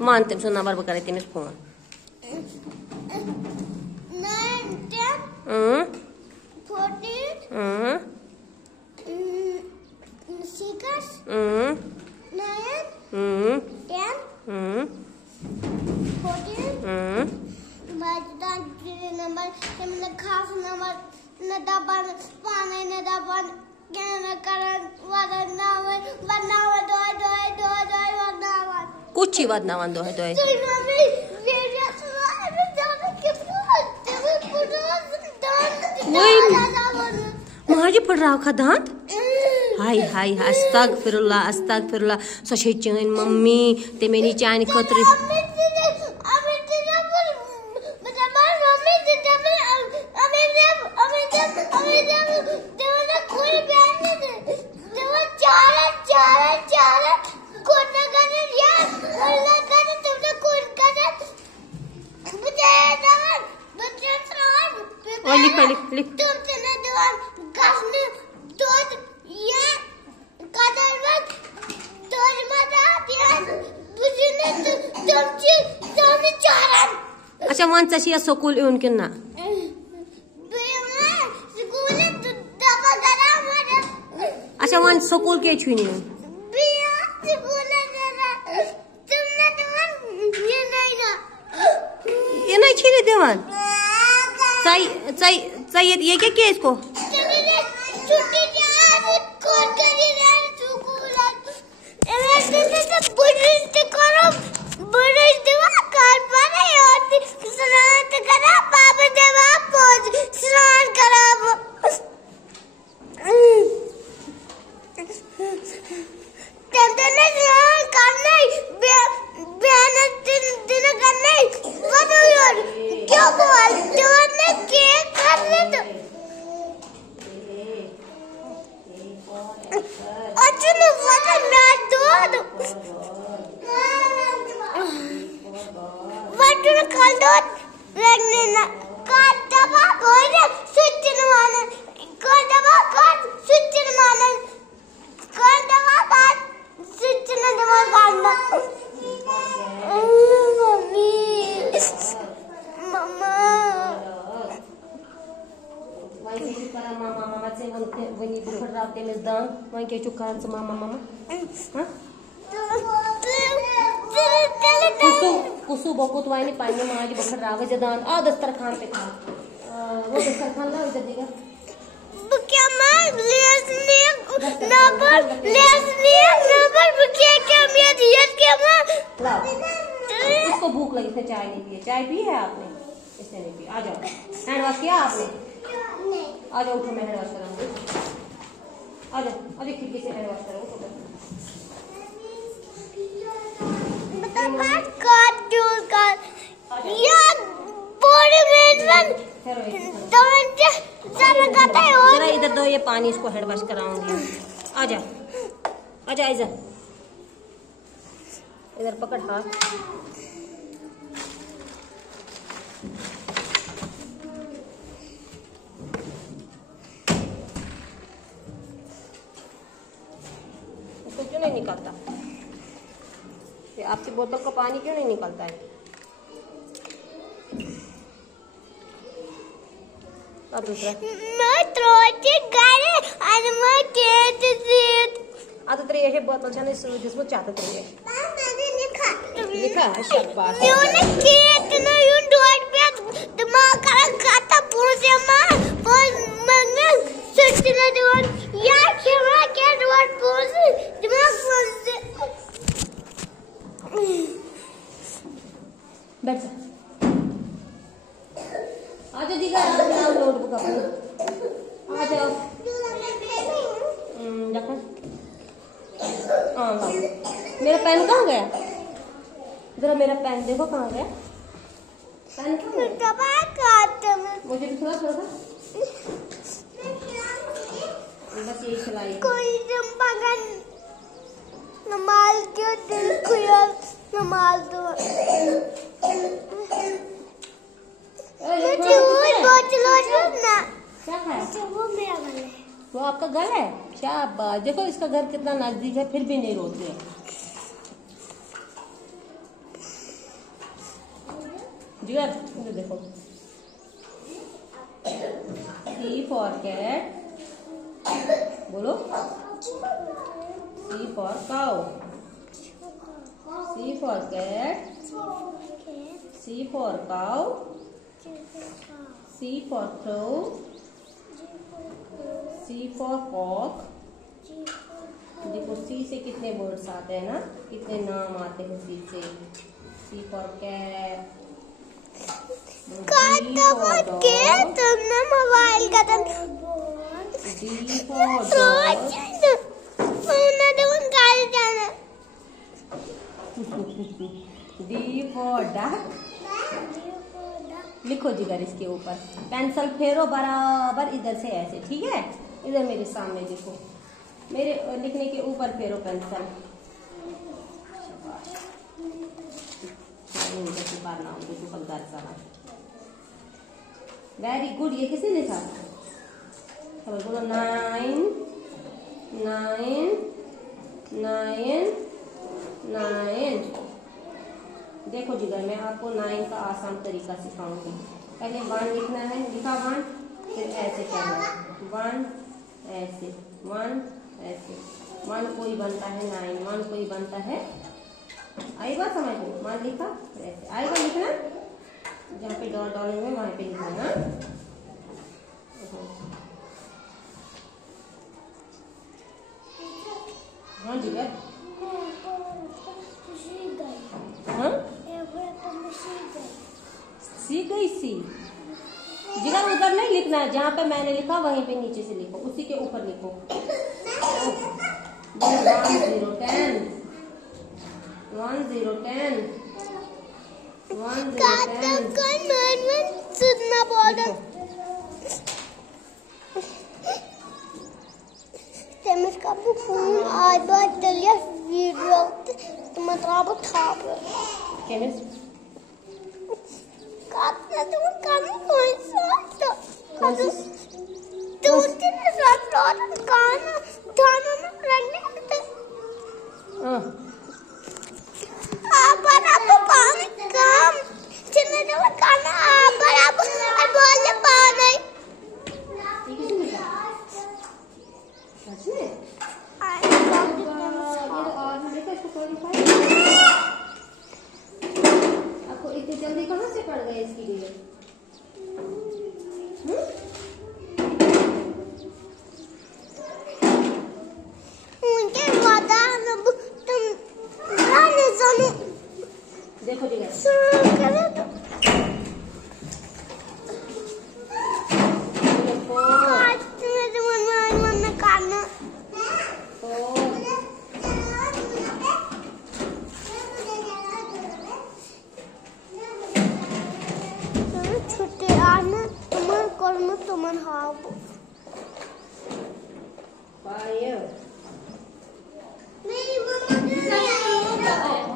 मान तम so number बह तमिस phone 9 10 14 6 9 10 14 Bacadan number temne khas number nadaban pane nadaban gene karan vadnavan कुछ ही वदनावन दो है माजी पड़ रहा खा दांत हाय हाय अस्तगफिरुल्लाह सो चैन मम्मी ते मेरी चान खतर लिख अच्छा वन चा स्कूल यून कि ना अच्छा वन स्कूल के ये दिवान ये क्या इसको कुसु बहुत वाइने पानी माज बखर राव जदान आ दस्तरखान पे खा वो दस्तरखान ला इधर देगा क्या मां लेसने नंबर बुके क्या मैं दियत क्या मां लाओ इसको भूख लगी थे चाय नहीं पिए चाय पी है आपने इसने नहीं पी आ जाओ हैंड वॉश किया आपने नहीं आ जाओ उठो मैं हैंड वॉश कराऊंगी आ जाओ अरे खिड़की से हैंड वॉश करो इधर दो ये पानी इसको हेड वॉश कराऊंगी आजा इधर पकड़ हाथ इसको क्यों नहीं निकलता आपकी बोतल का पानी क्यों नहीं निकलता है और दूसरा आता तरी ये बोतल छाने जिसमें चाहते थे लिखा है शाबाश बैठ जा आजा दीगा नोटबुक अपनी आ जाओ देखो मेरा पेन कहाँ गया जरा मेरा पेन देखो कहाँ गया पेन मुझे भी थोड़ा बस यही खिलाई कोई नमाज क्यों दिल खुया नमाज दो वो आपका घर है शाबाश देखो इसका घर कितना नजदीक है फिर भी नहीं रोते। जिगर इधर देखो। C for cat, बोलो। C for cow, C for cat, C for cow, C for crow, C for cock। देखो C से कितने वर्ड्स आते हैं ना, कितने नाम आते हैं C से। C for cat, तुमने मोबाइल का D for dog, D for duck। लिखो जिगर इसके ऊपर, पेंसिल फेरो बराबर इधर से ऐसे, ठीक है। इधर मेरे सामने देखो, मेरे लिखने के ऊपर फेरो पेंसिल। Very good. ये किसने लिखा? बोलो 9 9 9 9। देखो जिगर मैं आपको 9 का आसान तरीका सिखाऊंगी। पहले 1 लिखना है, लिखा 1, फिर ऐसे करना है 1 ऐसे 1 ऐसे 1 कोई बनता है 9, 1 कोई बनता है। आई बात समझ में? 1 लिखा फिर ऐसे आएगा लिखना, जहाँ पे डॉट डालेंगे वहां पे लिखना है। हाँ जिगर, हाँ सीख गई। सी जिगर उधर नहीं लिखना है, जहाँ पे मैंने लिखा वहीं पे नीचे से लिखो, उसी के ऊपर लिखो। 1 0 10 1 0 10 1 0 10 सुनना बोल का फोन आज बात चलिए वीडियो तो मतलब था केमिस्ट काटना तुम काम कोई तो दिन रात रात गाना गाना ना लगने आप पानी काम चलने दो गाना आप बोले पानी आपको इतनी जल्दी कहाँ से पड़ गए इसकी लिए? देखो जिगर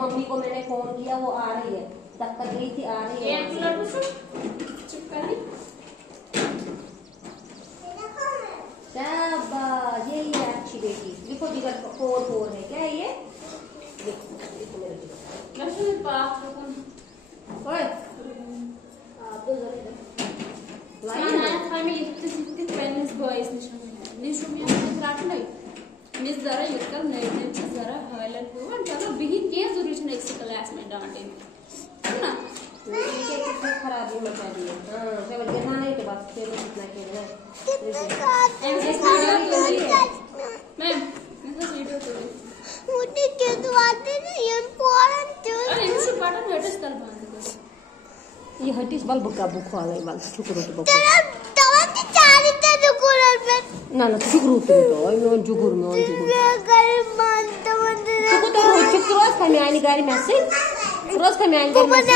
मम्मी को मैंने फोन किया, वो आ रही है, दफ्तर गई थी, आ रही है। शाबाश, यही है अच्छी बेटी। लिखो जिगर 4 4 है, क्या है ये? लिखो लिखो मेरे जिगर। ओए आप दो जरा मिस जरा युक्कल नहीं जरा हाईलाइट हुआ चलो बिहिन के जरूरी है नेक्स्ट क्लास में डांटे ना इनके कितनी खराबी मचा दी है। हां केवल गिरना नहीं तो बस फिर कितना खेलना है। मैम मैं वीडियो तो मुझे क्या दुआते नहीं इम्पोर्टेंट अरे इनसे बटन हटस कल बांध ये हटिस बल्ब का बुक वाला है, बल्ब शुक्र तो बुक ना ना शुक्र तो आई जुगुर में जुगुर शुक्र रोज का मैं गाड़ी मैसेज रोज का मैं गाड़ी मैसेज